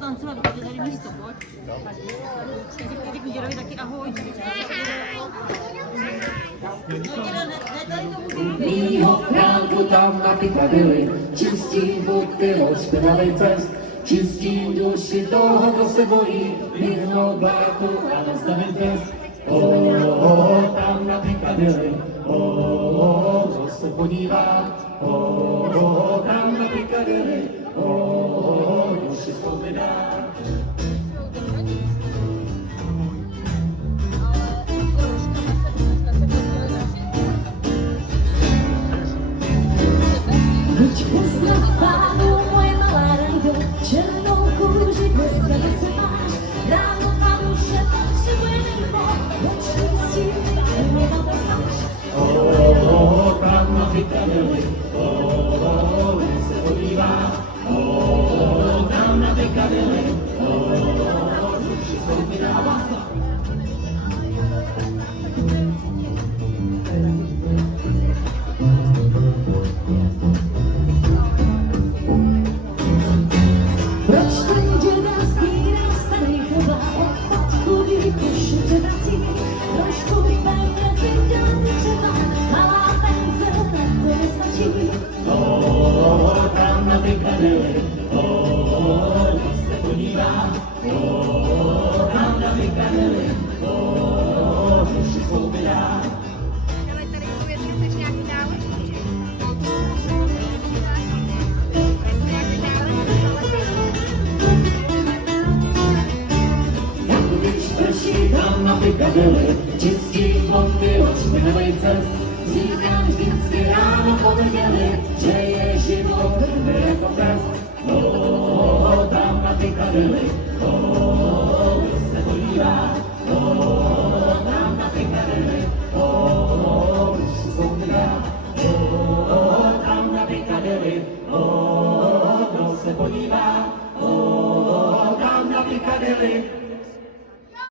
tancovat, protože tady místo, pojď. Řekni dědovi taky ahoj. Mýho chránku tam na Piccadilly, čistím butyl, špinavej cest, čistím duši toho, kdo se bojí, vyhnout blátu a nastavit test. Tam na Piccadilly, kdo se podívá, tam na Piccadilly, duši svou vydá. Buď pozdrav pánu, moje malá rajdo, černou kůži, dneska zase máš. Ráno má duše, potřebuje nebo, očí s tím, nebo bezmáš. Tam na Piccadilly, kdo se podívá, tam na Piccadilly, duši svou vydává. Proč ten děda sbírá starý chleba, odpadku výkuši tě vrací, trošku peněz vydělí třeba, malá penze na to nestačí. Tam na Piccadilly, kdo se podívá, tam na Piccadilly, duši svou vydá. Ale tady jsou věci, chceš nějaký náležitý. Jak když prší tam na Piccadilly, čistí boty od špinavej cest, říkám vždycky ráno po neděli, že je život hrdy jako test. Tam na Piccadilly, kdo se podívá, tam na Piccadilly, duši svou vydá. Tam na Piccadilly, kdo se podívá, tam na Piccadilly,